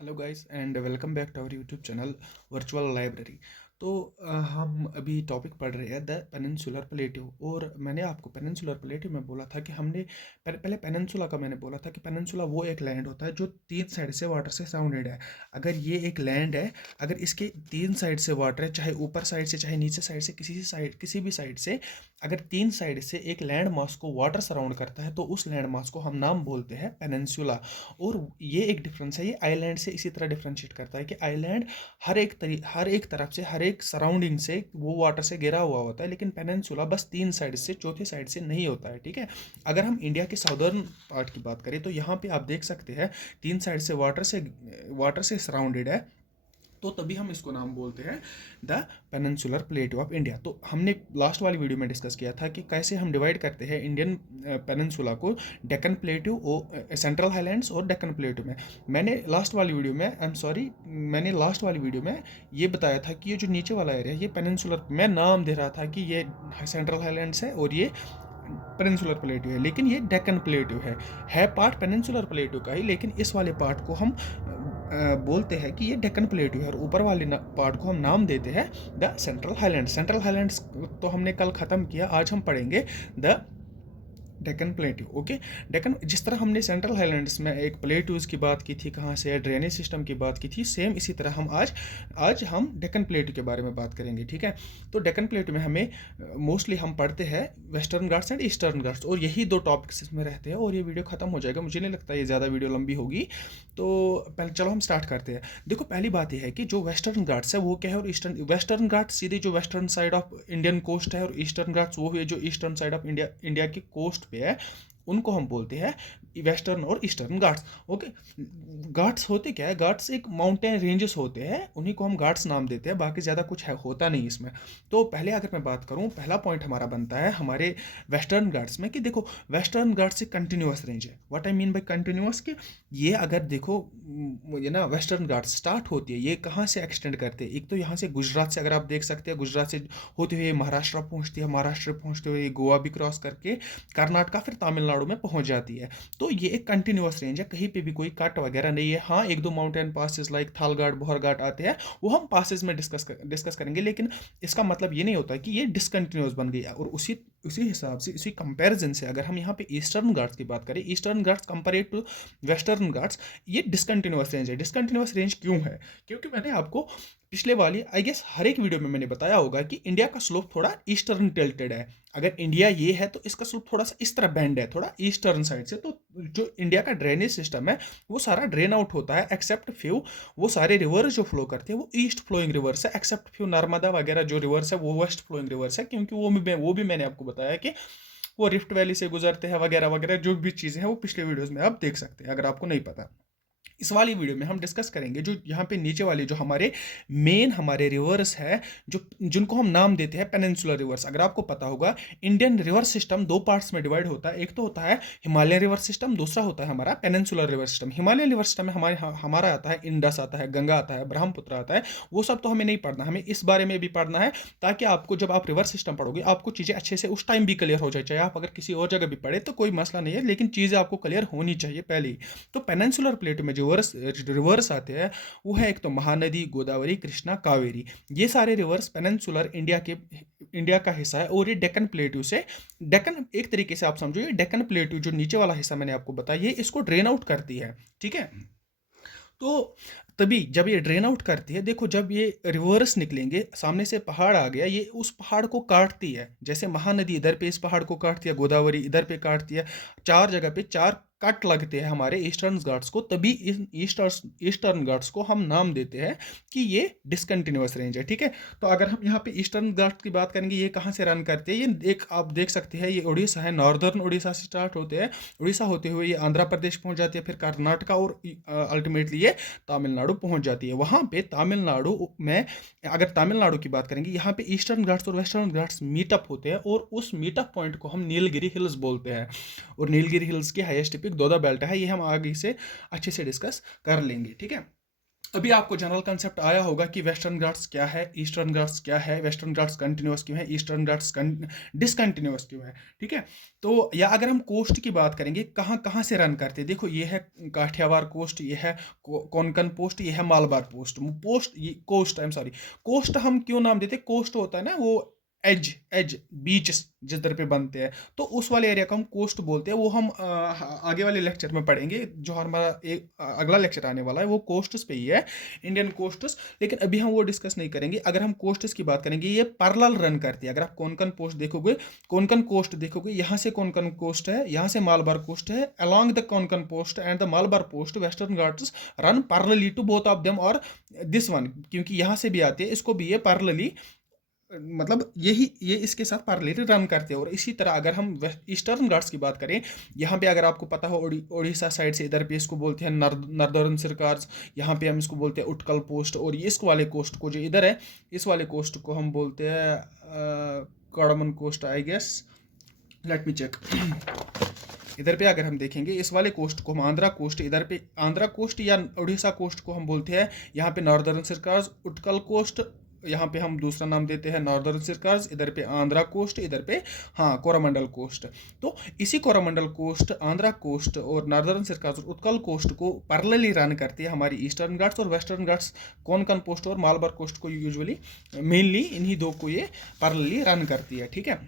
Hello guys and welcome back to our YouTube channel virtual library. तो हम अभी topic पढ़ रहे हैं द पेनिनसुलर प्लेट्यू। और मैंने आपको पेनिनसुलर प्लेट्यू में बोला था कि हमने पहले पेनिनसुला का मैंने बोला था कि पेनिनसुला वो एक लैंड होता है जो तीन साइड से वाटर से सराउंडेड है। अगर ये एक लैंड है, अगर इसके तीन साइड से वाटर है, चाहे ऊपर साइड से चाहे नीचे साइड से, किसी भी साइड से, अगर तीन साइड से एक लैंड मास को वाटर सराउंड करता है तो उस लैंड मास को हम नाम बोलते हैं पेनिनसुला। और ये एक डिफरेंस है, ये आइलैंड से इसी तरह डिफ्रेंशिएट करता है कि आइलैंड हर एक तरफ से, हर एक सराउंडिंग से वो वाटर से घिरा हुआ होता है, लेकिन पेनिनसुला बस तीन साइड से, चौथी साइड से नहीं होता है। ठीक है। अगर हम इंडिया के साउदर्न पार्ट की बात करें तो यहाँ पे आप देख सकते हैं तीन साइड से वाटर से सराउंडेड है, तो तभी हम इसको नाम बोलते हैं the peninsular plateau of India. तो हमने लास्ट वाली वीडियो में डिस्कस किया था कि कैसे हम डिवाइड करते हैं इंडियन पेनिनसुला को डेक्कन प्लेट्यू और सेंट्रल हाईलैंड्स और डेक्कन प्लेट्यू में। मैंने लास्ट वाली वीडियो में ये बताया था कि ये जो नीचे वाला एरिया, ये पेनिनसुलर, मैं नाम दे रहा था कि ये सेंट्रल हाईलैंड्स है और ये पेनिनसुलर प्लेट्यू है, लेकिन ये डेक्कन प्लेट्यू है पार्ट पेनिनसुलर प्लेट्यू का ही, लेकिन इस वाले पार्ट को हम बोलते हैं कि ये डेक्कन प्लेट्यू है और ऊपर वाले पार्ट को हम नाम देते हैं द सेंट्रल हाईलैंड्स। तो हमने कल ख़त्म किया, आज हम पढ़ेंगे the Deccan plateau. Okay. Deccan, जिस तरह हमने सेंट्रल हाईलैंड्स में एक प्लेट्यूज की बात की थी, कहाँ से ड्रेनेज सिस्टम की बात की थी, सेम इसी तरह हम आज हम डेक्कन प्लेट्यू के बारे में बात करेंगे। ठीक है। तो डेक्कन प्लेट्यू में हमें मोस्टली हम पढ़ते हैं western Ghats and eastern Ghats, और यही दो टॉपिक्स इसमें रहते हैं और ये वीडियो खत्म हो जाएगा। मुझे नहीं लगता ये ज़्यादा वीडियो लंबी होगी। तो पहले चलो हम स्टार्ट करते हैं। देखो, पहली बात यह है कि जो वेस्टर्न घाट्स है वो क्या है, और वेस्टर्न घाट्स सीधे जो western side of Indian coast है, और ईस्टर्न घाट्स वो है जो ईस्टर्न साइड ऑफ इंडिया की कोस्ट पे है। उनको हम बोलते हैं वेस्टर्न और ईस्टर्न घाट्स। ओके। घाट्स होते क्या है, घाट्स एक माउंटेन रेंजेस होते हैं, उन्हीं को हम घाट्स नाम देते हैं, बाकी ज़्यादा कुछ है होता नहीं इसमें। तो पहले अगर मैं बात करूं, पहला पॉइंट हमारा बनता है हमारे वेस्टर्न घाट्स में कि देखो, वेस्टर्न घाट्स एक कंटिन्यूअस रेंज है। What I mean by continuous, कि ये अगर देखो, ये ना वेस्टर्न घाट्स स्टार्ट होती है, ये कहाँ से एक्सटेंड करते हैं, एक तो यहाँ से गुजरात से, अगर आप देख सकते हैं गुजरात से होते हुए महाराष्ट्र पहुँचती है, महाराष्ट्र पहुँचते हुए गोवा भी क्रॉस करके कर्नाटका फिर तमिलनाडु में पहुंच जाती है। तो ये एक कंटिन्यूअस रेंज है, कहीं पे भी कोई कट वगैरह नहीं है। हाँ, एक दो माउंटेन पासेस लाइक थालघाट, बोहरघाट आते हैं, वो हम पासेस में डिस्कस करेंगे, लेकिन इसका मतलब ये नहीं होता कि ये डिसकंटिन्यूअस बन गई है। और उसी उसी हिसाब से, इसी कंपैरिजन से अगर हम यहाँ पे ईस्टर्न घाट्स की बात करें, eastern Ghats compare to western Ghats, ये डिसकंटिन्यूअस रेंज है। डिसकंटिन्यूअस रेंज क्यों है? क्योंकि मैंने आपको पिछले वाली, आई गेस हर एक वीडियो में मैंने बताया होगा कि इंडिया का स्लोप थोड़ा ईस्टर्न टिल्टेड है। अगर इंडिया ये है तो इसका स्लोप थोड़ा सा इस तरह बैंड है, थोड़ा ईस्टर्न साइड से। तो जो इंडिया का ड्रेनेज सिस्टम है वो सारा ड्रेन आउट होता है, एक्सेप्ट फ्यू। वो सारे रिवर्स जो फ्लो करते हैं वो ईस्ट फ्लोइंग रिवर्स है, एक्सेप्ट फ्यू नर्मदा वगैरह जो रिवर्स है वो वेस्ट फ्लोइंग रिवर्स है, क्योंकि वो भी मैंने आपको बताया कि वो रिफ्ट वैली से गुजरते हैं वगैरह वगैरह। जो भी चीज़ें हैं वो पिछले वीडियोस में आप देख सकते हैं अगर आपको नहीं पता। इस वाली वीडियो में हम डिस्कस करेंगे जो यहाँ पे नीचे वाले जो हमारे रिवर्स है, जो जिनको हम नाम देते हैं पेनिनसुलर रिवर्स। अगर आपको पता होगा, इंडियन रिवर सिस्टम दो पार्ट्स में डिवाइड होता है। एक तो होता है हिमालयन रिवर सिस्टम, दूसरा होता है हमारा peninsular river system. Himalayan river system में हमारा आता है इंडस, आता है गंगा, आता है ब्रह्मपुत्र, आता है। वो सब तो हमें नहीं पढ़ना, हमें इस बारे में भी पढ़ना है, ताकि आपको जब आप रिवर सिस्टम पढ़ोगे आपको चीज़ें अच्छे से उस टाइम भी क्लियर हो जाए। चाहे आप अगर किसी और जगह भी पढ़े तो कोई मसला नहीं है, लेकिन चीज़ें आपको क्लियर होनी चाहिए पहले ही। तो पेनिनसुलर प्लेट में जो रिवर्स आते हैं वो है एक तो महानदी, गोदावरी, कृष्णा, कावेरी। ये सारे रिवर्स पेनिनसुलर इंडिया का हिस्सा है। और ये डेक्कन प्लेट्यू से, डेक्कन एक तरीके से आप समझो, ये डेक्कन प्लेट्यू जो नीचे वाला हिस्सा मैंने आपको बताया, ये इसको ड्रेन आउट करती है। ठीक है। तो तभी जब ये ड्रेन आउट करती है, देखो जब ये रिवर्स निकलेंगे, सामने से पहाड़ आ गया, ये उस पहाड़ को काटती है। जैसे महानदी इधर पे इस पहाड़ को काटती है, गोदावरी इधर पे काटती है, चार जगह पे चार कट लगते हैं हमारे ईस्टर्न घाट्स को, तभी ईस्टर्न घाट्स को हम नाम देते हैं कि ये डिसकंटिन्यूअस रेंज है। ठीक है। तो अगर हम यहाँ पे ईस्टर्न घाट्स की बात करेंगे, ये कहाँ से रन करते हैं, ये एक आप देख सकते हैं, ये उड़ीसा है, नॉर्दर्न उड़ीसा से स्टार्ट होते हैं, उड़ीसा होते हुए ये आंध्र प्रदेश पहुंच जाती है, फिर कर्नाटका, और अल्टीमेटली ये तमिलनाडु पहुंच जाती है। वहाँ पे तमिलनाडु में, अगर तमिलनाडु की बात करेंगे, यहाँ पे ईस्टर्न घाट्स और वेस्टर्न घाट्स मीटअप होते हैं, और उस मीटअप पॉइंट को हम नीलगिरी हिल्स बोलते हैं। और नीलगिरी हिल्स की हाईएस्ट पिक दोदा बेल्ट है, ये हम आगे से अच्छे से डिस्कस कर लेंगे। ठीक है। अभी आपको जनरल कंसेप्ट आया होगा कि वेस्टर्न घाट्स क्या है, ईस्टर्न घाट्स क्या है, वेस्टर्न घाट्स कंटिन्यूअस क्यों है, ईस्टर्न घाट्स डिसकंटिन्यूअस क्यों है, ठीक है। तो या अगर हम कोस्ट की बात करेंगे, कहाँ कहाँ से रन करते हैं, देखो ये है काठियावाड़ कोस्ट, ये है कोंकण पोस्ट, ये है Malabar coast. Coast, I am sorry, coast हम क्यों नाम देते, कोस्ट होता है ना वो एज एज बीचेस जिधर पे बनते हैं, तो उस वाले एरिया को हम कोस्ट बोलते हैं। वो हम आगे वाले लेक्चर में पढ़ेंगे, जो हमारा एक अगला लेक्चर आने वाला है वो कोस्ट्स पे ही है, इंडियन कोस्ट्स। लेकिन अभी हम वो डिस्कस नहीं करेंगे। अगर हम कोस्ट्स की बात करेंगे, ये पैरेलल रन करती है। अगर आप कोंकण पोस्ट देखोगे, कोंकण कोस्ट देखोगे, यहाँ से कोंकण कोस्ट है, यहाँ से मालबार कोस्ट है, along the Konkan coast and the Malabar coast western Ghats run parallelly to both of them और दिस वन, क्योंकि यहाँ से भी आते हैं, इसको भी ये पैरेलली, मतलब ये इसके साथ पैरेलली रन करते हैं। और इसी तरह अगर हम ईस्टर्न घाट्स की बात करें, यहाँ पे अगर आपको पता हो उड़ीसा साइड से इधर पे इसको बोलते हैं नर्दर्न सर्कार्स, यहाँ पे हम इसको बोलते हैं उटकल पोस्ट, और ये इस वाले कोस्ट को जो इधर है, इस वाले कोस्ट को हम बोलते हैं cardamom coast, I guess, let me check. इधर पे अगर हम देखेंगे, इस वाले कोस्ट को हम आंध्रा कोस्ट, इधर पे आंध्रा कोस्ट या उड़ीसा कोस्ट को हम बोलते हैं, यहाँ पे नॉर्दर्न सर्कार्स, उटकल कोस्ट, यहाँ पे हम दूसरा नाम देते हैं नॉर्दर्न सर्कार्स, इधर पे आंध्रा कोस्ट, इधर पे हाँ कोरामंडल कोस्ट। तो इसी कोरामंडल कोस्ट, आंध्रा कोस्ट और नॉर्दर्न सर्कार्स और उत्कल कोस्ट को पैरेलली रन करती है हमारी ईस्टर्न घाट्स, और वेस्टर्न घाट्स कोंकण पोस्ट और मालबार कोस्ट को यूजुअली मेनली इन्हीं दो को ये पैरेलली रन करती है, ठीक है।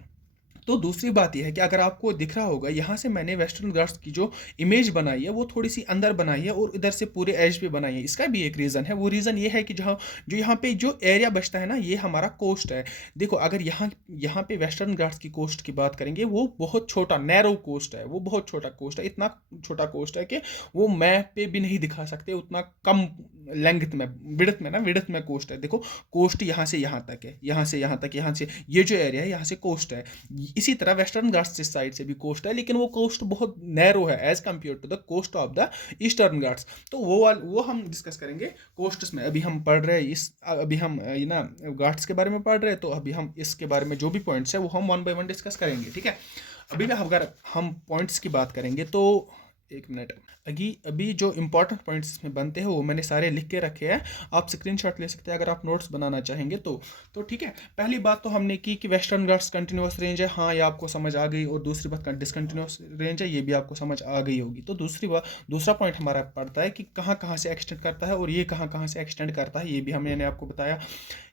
तो दूसरी बात यह है कि अगर आपको दिख रहा होगा, यहाँ से मैंने वेस्टर्न घाट्स की जो इमेज बनाई है वो थोड़ी सी अंदर बनाई है और इधर से पूरे एज पे बनाई है। इसका भी एक रीज़न है, वो रीज़न ये है कि जहाँ जो यहाँ पे जो एरिया बचता है ना, ये हमारा कोस्ट है। देखो अगर यहाँ पे वेस्टर्न घाट्स की कोस्ट की बात करेंगे, वो बहुत छोटा नैरो कोस्ट है, वो बहुत छोटा कोस्ट है, इतना छोटा कोस्ट है कि वो मैप पे भी नहीं दिखा सकते, उतना कम लेंथ में, विड्थ में कोस्ट है। देखो कोस्ट यहाँ से यहाँ तक है, यहाँ से यहाँ तक, यहाँ से ये जो एरिया है यहाँ से कोस्ट है। इसी तरह वेस्टर्न घाट्स इस साइड से भी कोस्ट है, लेकिन वो कोस्ट बहुत नैरो है as compare to the coast of the eastern Ghats. तो वो हम डिस्कस करेंगे कोस्ट्स में। अभी हम पढ़ रहे हैं अभी हम ये ना घाट्स के बारे में पढ़ रहे हैं, तो अभी हम इसके बारे में जो भी पॉइंट्स है वो हम वन बाय वन डिस्कस करेंगे, ठीक है। अभी ना अगर हम पॉइंट्स की बात करेंगे तो एक मिनट, अभी जो इंपॉर्टेंट पॉइंट्स इसमें बनते हैं वो मैंने सारे लिख के रखे हैं, आप स्क्रीनशॉट ले सकते हैं अगर आप नोट्स बनाना चाहेंगे तो ठीक है। पहली बात तो हमने की कि वेस्टर्न घाट्स कंटिन्यूअस रेंज है, हाँ ये आपको समझ आ गई, और दूसरी बात डिसकंटिन्यूअस रेंज है, ये भी आपको समझ आ गई होगी। तो दूसरा पॉइंट हमारा पड़ता है कि कहाँ कहाँ से एक्सटेंड करता है और ये कहाँ कहाँ से एक्सटेंड करता है, ये भी मैंने आपको बताया।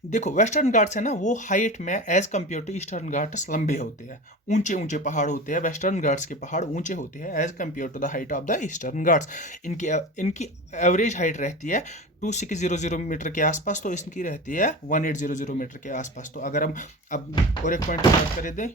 देखो वेस्टर्न घाट्स है ना, वो हाइट में as compare to eastern Ghats लंबे होते हैं, ऊंचे ऊंचे पहाड़ होते हैं। वेस्टर्न घाट्स के पहाड़ ऊंचे होते हैं as compare to the height of the eastern Ghats. इनकी एवरेज हाइट रहती है 2600 मीटर के आसपास, तो इसकी रहती है 1800 मीटर के आसपास। तो अगर हम अब और एक पॉइंट की बात करें दें,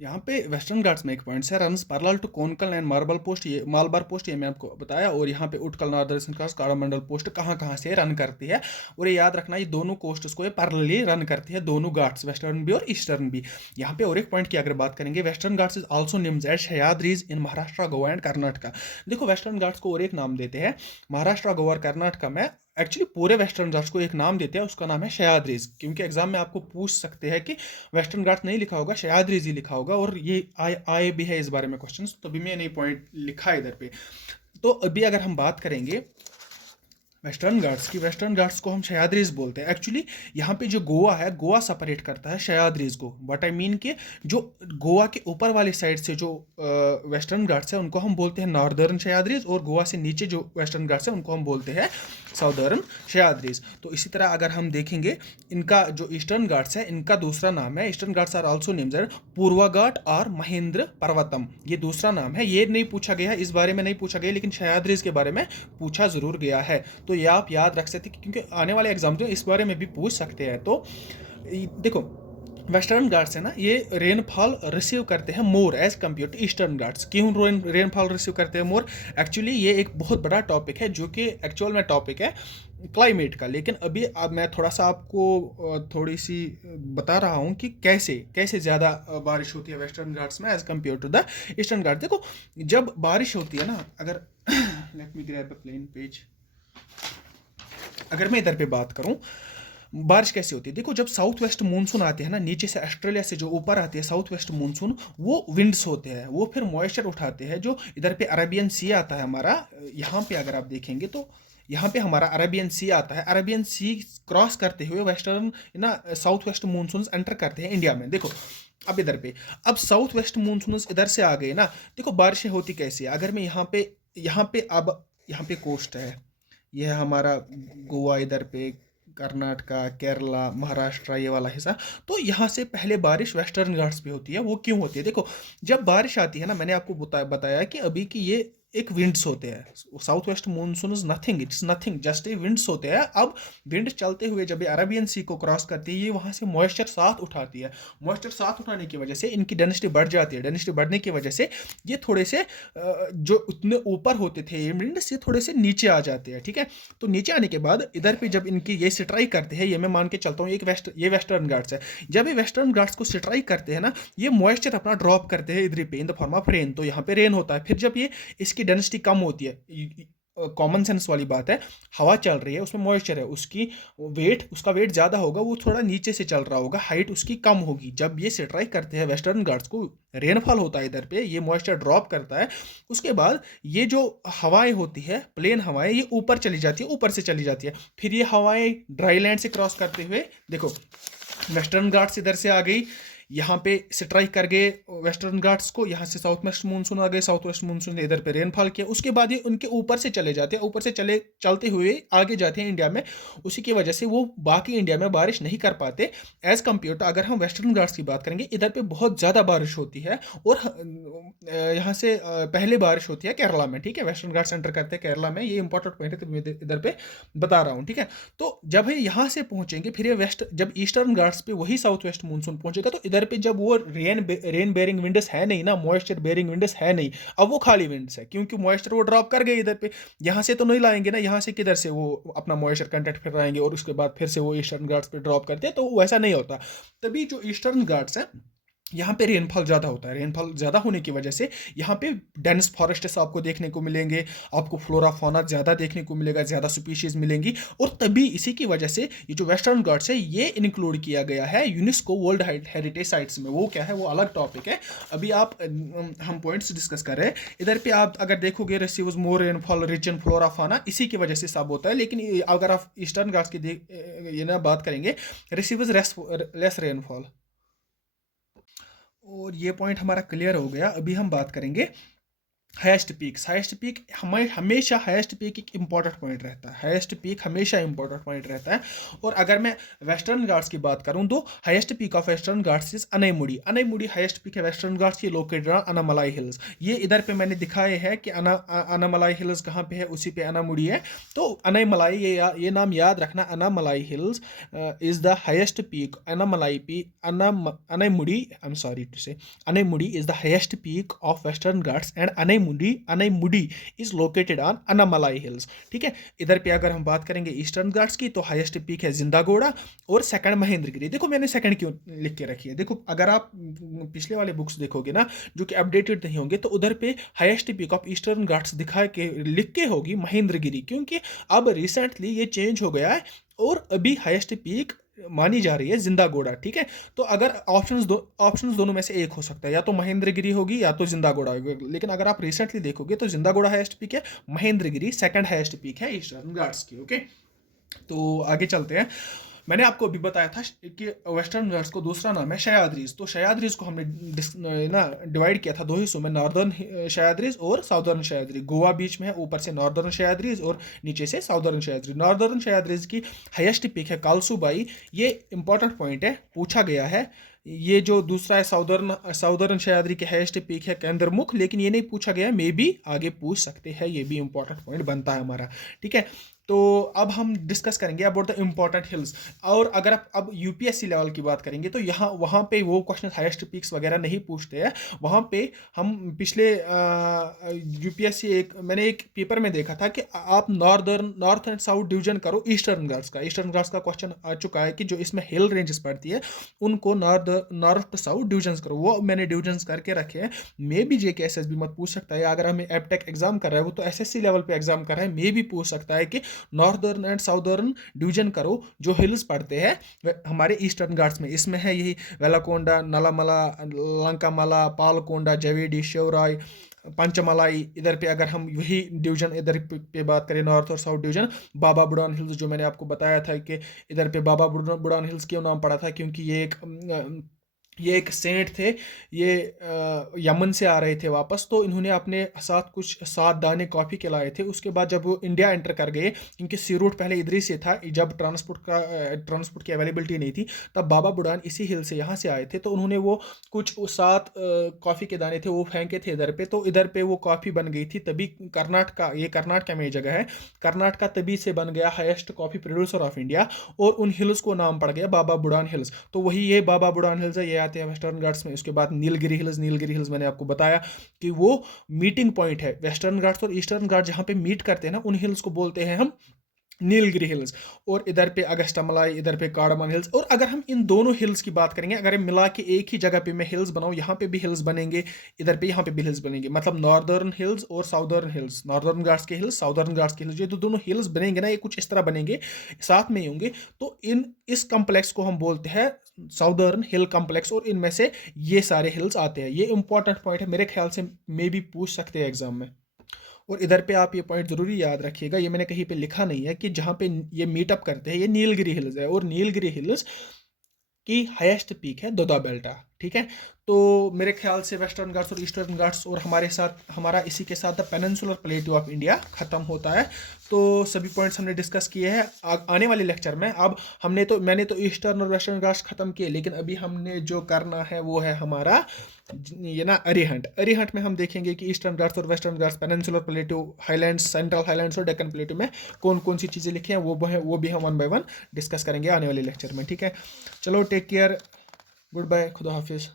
यहाँ पे वेस्टर्न घाट्स में एक पॉइंट है, runs parallel to Konkan and Malabar coast, ये मालबार पोस्ट ये मैं आपको बताया, और यहाँ पे उटकल नॉर्दर्न सर्कार्स कोरामंडल पोस्ट कहाँ कहाँ से रन करती है। और ये याद रखना, ये दोनों कोस्ट्स को ये पैरेलली रन करती है, दोनों घाट्स, वेस्टर्न भी और ईस्टर्न भी। यहाँ पे और एक पॉइंट की अगर बात करेंगे, western Ghats is also named as Sahyadris in Maharashtra, Goa and Karnataka. देखो वेस्टर्न घाट्स को और एक नाम देते हैं महाराष्ट्र, गोवा और कर्नाटका में, एक्चुअली पूरे वेस्टर्न घाट्स को एक नाम देते हैं, उसका नाम है सह्याद्रीज। क्योंकि एग्जाम में आपको पूछ सकते हैं कि वेस्टर्न घाट्स नहीं लिखा होगा, सह्याद्रीज ही लिखा होगा, और ये आए भी है इस बारे में क्वेश्चंस, तो भी मैंने पॉइंट लिखा है इधर पे। तो अभी अगर हम बात करेंगे वेस्टर्न घाट्स की, वेस्टर्न घाट्स को हम सह्याद्रीज बोलते हैं। एक्चुअली यहाँ पे जो गोवा है, गोवा सेपरेट करता है सह्याद्रीज को। व्हाट आई मीन कि जो गोवा के ऊपर वाली साइड से जो वेस्टर्न घाट्स है उनको हम बोलते हैं नॉर्दर्न सह्याद्रीज, और गोवा से नीचे जो वेस्टर्न घाट्स है उनको हम बोलते हैं साउदर्न सह्याद्रीज। तो इसी तरह अगर हम देखेंगे, इनका जो ईस्टर्न घाट्स है इनका दूसरा नाम है, Eastern Ghats are also named Purva Ghat और महेंद्र पर्वतम, ये दूसरा नाम है। ये नहीं पूछा गया है, इस बारे में नहीं पूछा गया, लेकिन सह्याद्रीज के बारे में पूछा जरूर गया है, तो ये आप याद रख सकते हैं, क्योंकि आने वाले एग्जाम में इस बारे में भी पूछ सकते हैं। तो देखो वेस्टर्न घाट्स है ना, ये रेनफॉल रिसीव करते हैं more as compare to eastern Ghats. क्यों रेनफॉल रिसीव करते हैं मोर? एक्चुअली ये एक बहुत बड़ा टॉपिक है, जो कि एक्चुअल में टॉपिक है क्लाइमेट का। लेकिन अभी अब मैं थोड़ा सा आपको थोड़ी सी बता रहा हूँ कि कैसे ज़्यादा बारिश होती है वेस्टर्न घाट्स में as compare to the eastern Ghats. देखो जब बारिश होती है ना, अगर let me grab a plain page, अगर मैं इधर पे बात करूं बारिश कैसे होती है, देखो जब साउथ वेस्ट मानसून आते हैं ना, नीचे से ऑस्ट्रेलिया से जो ऊपर आती है साउथ वेस्ट मानसून, वो विंड्स होते हैं, वो फिर मॉइस्चर उठाते हैं, जो इधर पे अरेबियन सी आता है हमारा। यहाँ पे अगर आप देखेंगे तो यहाँ पे हमारा अरेबियन सी आता है, अरेबियन सी क्रॉस करते हुए वेस्टर्न ना साउथ वेस्ट मानसून एंटर करते हैं इंडिया में। देखो अब इधर पे, अब साउथ वेस्ट मानसून इधर से आ गए ना, देखो बारिशें होती कैसी है। अगर मैं यहाँ पे अब यहाँ पे कोस्ट है, ये है हमारा गोवा, इधर पे कर्नाटका, केरला, महाराष्ट्र, ये वाला हिस्सा। तो यहाँ से पहले बारिश वेस्टर्न घाट्स पे होती है। वो क्यों होती है? देखो जब बारिश आती है ना, मैंने आपको बताया कि अभी कि ये एक विंड्स होते हैं। South west monsoon is nothing, it's nothing, just a winds होते हैं। अब विंड चलते हुए जब ये अरेबियन सी को क्रॉस करती है, ये वहाँ से मॉइस्चर साथ उठाती है। मॉइस्चर साथ उठाने की वजह से इनकी डेंसिटी बढ़ जाती है। डेंसिटी बढ़ने की वजह से ये थोड़े से जो उतने ऊपर होते थे ये विंड्स, ये थोड़े से नीचे आ जाते हैं, ठीक है। तो नीचे आने के बाद इधर पे जब इनकी ये स्ट्राइक करते हैं, ये मैं मान के चलता हूँ ये वेस्टर्न घाट्स है। जब ये वेस्टर्न घाट्स को स्ट्राइक करते हैं ना, ये मॉइस्चर अपना ड्रॉप करते हैं इधर पे in the form of rain. तो यहाँ पे रेन होता है। फिर जब ये इसकी डेंसिटी कम होती है, कॉमन सेंस वाली बात है, हवा चल रही है, उसमें मॉइस्चर है, उसका वेट ज़्यादा होगा, वो थोड़ा नीचे से चल रहा होगा, हाइट उसकी कम होगी। जब ये स्ट्राइक करते हैं वेस्टर्न घाट्स को, रेनफॉल होता है इधर पे, ये मॉइस्चर ड्रॉप करता है। उसके बाद ये जो हवाएं होती है, प्लेन हवाएं, ये ऊपर चली जाती है, ऊपर से चली जाती है। फिर ये हवाएं ड्राई लैंड से क्रॉस करते हुए, देखो वेस्टर्न घाट्स इधर से आ गई, यहाँ पे स्ट्राइक कर गए वेस्टर्न घाट्स को, यहाँ से साउथ वेस्ट मानसून आ गए, साउथ वेस्ट मानसून ने इधर पे रेनफॉल किया। उसके बाद ये उनके ऊपर से चले जाते हैं, ऊपर से चलते हुए आगे जाते हैं इंडिया में। उसी की वजह से वो बाकी इंडिया में बारिश नहीं कर पाते एज कम्पेयर टू, अगर हम वेस्टर्न घाट्स की बात करेंगे, इधर पे बहुत ज़्यादा बारिश होती है। और यहाँ से पहले बारिश होती है केरला में, ठीक है। वेस्टर्न घाट्स एंटर करते हैं केरला में, ये इंपॉर्टेंट पॉइंट है, तो मैं इधर पे बता रहा हूँ, ठीक है। तो जब ये यहाँ से पहुँचेंगे, फिर ये जब ईस्टर्न घाट्स पे वही साउथ वेस्ट मानसून पहुँचेगा, तो इधर पे जब वो रेन बेरिंग विंड्स है नहीं ना, मॉइस्चर बेरिंग विंड्स है नहीं, अब वो खाली विंड्स है, क्योंकि मॉइस्चर वो ड्रॉप कर गए इधर पे। यहाँ से तो नहीं लाएंगे ना, यहाँ से किधर से वो अपना मॉइस्चर कंटेंट फिर लाएंगे और उसके बाद फिर से वो ईस्टर्न घाट्स पे ड्रॉप करते हैं, तो वैसा नहीं होता। तभी जो ईस्टर्न घाट्स है, यहाँ पे रेनफॉल ज़्यादा होता है। रेनफॉल ज़्यादा होने की वजह से यहाँ पे डेंस फॉरेस्ट्स आपको देखने को मिलेंगे, आपको फ्लोरा फौना ज़्यादा देखने को मिलेगा, ज़्यादा स्पीशीज़ मिलेंगी। और तभी इसी की वजह से ये जो वेस्टर्न घाट्स है, ये इंक्लूड किया गया है यूनेस्को वर्ल्ड हेरिटेज साइट्स में। वो क्या है, वो अलग टॉपिक है। अभी हम पॉइंट्स डिस्कस कर रहे हैं। इधर पे आप अगर देखोगे, receives more rainfall rich in flora fauna, इसी की वजह से सब होता है। लेकिन अगर आप ईस्टर्न घाट्स की ये ना बात करेंगे, रिसीव्स लेस रेनफॉल। और ये पॉइंट हमारा क्लियर हो गया। अभी हम बात करेंगे हाईएस्ट पीक्स। हाईएस्ट पीक हमेशा हाईएस्ट पीक एक इंपॉर्टेंट पॉइंट रहता है। हाईएस्ट पीक हमेशा इंपॉर्टेंट पॉइंट रहता है। और अगर मैं वेस्टर्न घाट्स की बात करूं, तो highest peak of Western Ghats is Anamudi. Anamudi highest peak है वेस्टर्न घाट्स की, लोकेटेड ऑन अनामलाई हिल्स। ये इधर पे मैंने दिखाए है कि अनामलाई हिल्स कहाँ पे है, उसी पे अनामुडी है। तो अनामलाई, ये नाम याद रखना, Anamalai Hills is the highest peak. Anamudi, I am sorry to say, Anamudi is the highest peak of Western Ghats and Anamudi is located on Anamalai Hills, ठीक है। इधर पे अगर हम बात करेंगे ईस्टर्न घाट्स की, तो हाईएस्ट पीक है जिंदागोड़ा और सेकंड महेंद्रगिरी। देखो मैंने सेकंड क्यों लिख के रखी है, देखो अगर आप पिछले वाले बुक्स देखोगे ना, जो कि अपडेटेड नहीं होंगे, तो उधर पे highest peak of eastern Ghats दिखा के लिख के होगी महेंद्रगिरी, क्योंकि अब रिसेंटली ये चेंज हो गया है और अभी हाईएस्ट पीक मानी जा रही है जिंदागोड़ा, ठीक है। तो अगर ऑप्शंस दोनों में से एक हो सकता है, या तो महेंद्रगिरी होगी या तो जिंदागोड़ा होगी। लेकिन अगर आप रिसेंटली देखोगे तो जिंदागोड़ा हाईएस्ट पीक है, महेंद्रगिरी सेकंड हाईएस्ट पीक है ईस्टर्न घाट्स की, ओके। तो आगे चलते हैं। मैंने आपको अभी बताया था कि वेस्टर्न घाट्स को दूसरा नाम है सह्याद्रीज। तो सह्याद्रीज को हमने ना डिवाइड किया था दो हिस्सों में, नॉर्दर्न सह्याद्रीज और साउदर्न सह्याद्री। गोवा बीच में है, ऊपर से नॉर्दर्न सह्याद्रीज और नीचे से साउदर्न सह्याद्री। नॉर्दर्न सह्याद्रीज की हाईएस्ट पीक है कालसूबाई। ये इंपॉर्टेंट पॉइंट है, पूछा गया है। ये जो दूसरा है साउदर्न सह्याद्री के हाईएस्ट पीक है केंद्रमुख, लेकिन ये नहीं पूछा गया, मे बी आगे पूछ सकते हैं, ये भी इंपॉर्टेंट पॉइंट बनता है हमारा, ठीक है। तो अब हम डिस्कस करेंगे अबाउट द इम्पॉर्टेंट हिल्स। और अगर आप अब यूपीएससी लेवल की बात करेंगे, तो वहाँ पे वो क्वेश्चन हाईएस्ट पीक्स वगैरह नहीं पूछते हैं। वहाँ पे हम पिछले यूपीएससी मैंने एक पेपर में देखा था कि आप नॉर्थ एंड साउथ डिवीजन करो ईस्टर्न घाट्स का। ईस्टर्न घाट्स का क्वेश्चन आ चुका है कि जो इसमें हिल रेंजेस पड़ती है, उनको नॉर्थ टू साउथ डिविजन्स करो। वो मैंने डिविजन्स करके रखे हैं। मे भी जेके एसएसबी मत पूछ सकता है, अगर हमें एपटेक एग्जाम कर रहा है, वो तो एसएससी लेवल पे एग्जाम कर रहा है, मे भी पूछ सकता है कि नॉर्दर्न एंड साउदर्न डिवीजन करो जो हिल्स पड़ते हैं हमारे ईस्टर्न घाट्स में। इसमें है यही वेलाकोंडा, नलामला, लंकामला, पालकोंडा, जवेडी, शेवराय, पंचमलाई, इधर पे अगर हम वही डिवीजन इधर पे बात करें, नॉर्थ और साउथ डिवीजन, बाबा बुडान हिल्स जो मैंने आपको बताया था कि इधर पे बाबा बुडान हिल्स क्यों नाम पड़ा था, क्योंकि ये एक सेंट थे, ये यमन से आ रहे थे वापस, तो इन्होंने अपने साथ कुछ 7 दाने कॉफ़ी के लाए थे। उसके बाद जब वो इंडिया एंटर कर गए, क्योंकि सी रूट पहले इधर ही से था, जब ट्रांसपोर्ट की अवेलेबिलिटी नहीं थी, तब बाबा बुडान इसी हिल से यहाँ से आए थे, तो उन्होंने वो कुछ 7 कॉफ़ी के दाने थे वो फेंके थे इधर पे, तो इधर पे वो कॉफ़ी बन गई थी। तभी कर्नाटका, ये कर्नाटका में जगह है, कर्नाटका तभी से बन गया highest coffee producer of India, और उन हिल्स को नाम पड़ गया बाबा बुडान हिल्स। तो वही ये बाबा बुडान हिल्स है, ये आते हैं वेस्टर्न घाट्स में। उसके बाद नीलगिरी हिल्स, नीलगिरी हिल्स मैंने आपको बताया कि वो मीटिंग पॉइंट है, वेस्टर्न घाट्स और ईस्टर्न घाट जहाँ पे मीट करते हैं ना, उन हिल्स को बोलते हैं हम नीलगिरी हिल्स। और इधर पे अगस्टामलाई, इधर पे कार्डमन हिल्स। और अगर हम इन दोनों हिल्स की बात करेंगे, अगर मिला के एक ही जगह पे मैं हिल्स बनाऊं, यहाँ पे भी हिल्स बनेंगे, इधर पे यहाँ पे भी हिल्स बनेंगे, मतलब नॉर्दर्न हिल्स और साउदर्न हिल्स, नॉर्दर्न घाट्स के हिल्स, साउदर्न घाट्स के हिल्स, ये तो दोनों हिल्स बनेंगे ना, ये कुछ इस तरह बनेंगे, साथ में ही होंगे। तो इस कम्प्लेक्स को हम बोलते हैं साउदर्न हिल कम्प्लेक्स, और इनमें से ये सारे हिल्स आते हैं। ये इंपॉर्टेंट पॉइंट है, मेरे ख्याल से मे भी पूछ सकते हैं एग्जाम में। और इधर पे आप ये पॉइंट ज़रूरी याद रखिएगा, ये मैंने कहीं पे लिखा नहीं है कि जहाँ पे ये मीटअप करते हैं ये नीलगिरी हिल्स है, और नीलगिरी हिल्स की हाईएस्ट पीक है दोदा बेल्टा। ठीक है, तो मेरे ख्याल से वेस्टर्न घाट्स और ईस्टर्न घाट्स और हमारा इसी के साथ the peninsular plateau of India ख़त्म होता है। तो सभी पॉइंट्स हमने डिस्कस किए हैं। आने वाले लेक्चर में अब मैंने तो ईस्टर्न और वेस्टर्न घाट्स ख़त्म किए, लेकिन अभी हमने जो करना है वो है हमारा ये ना अरिहंट। अरिहंट में हम देखेंगे कि ईस्टर्न घाट्स और western Ghats, peninsular plateau, highlands, central highlands और डेक्कन प्लेट्यू में कौन कौन सी चीज़ें लिखी हैं, वो भी हम 1 बाय 1 डिस्कस करेंगे आने वाले लेक्चर में। ठीक है, चलो टेक केयर, गुड बाय, खुदा हाफिज़।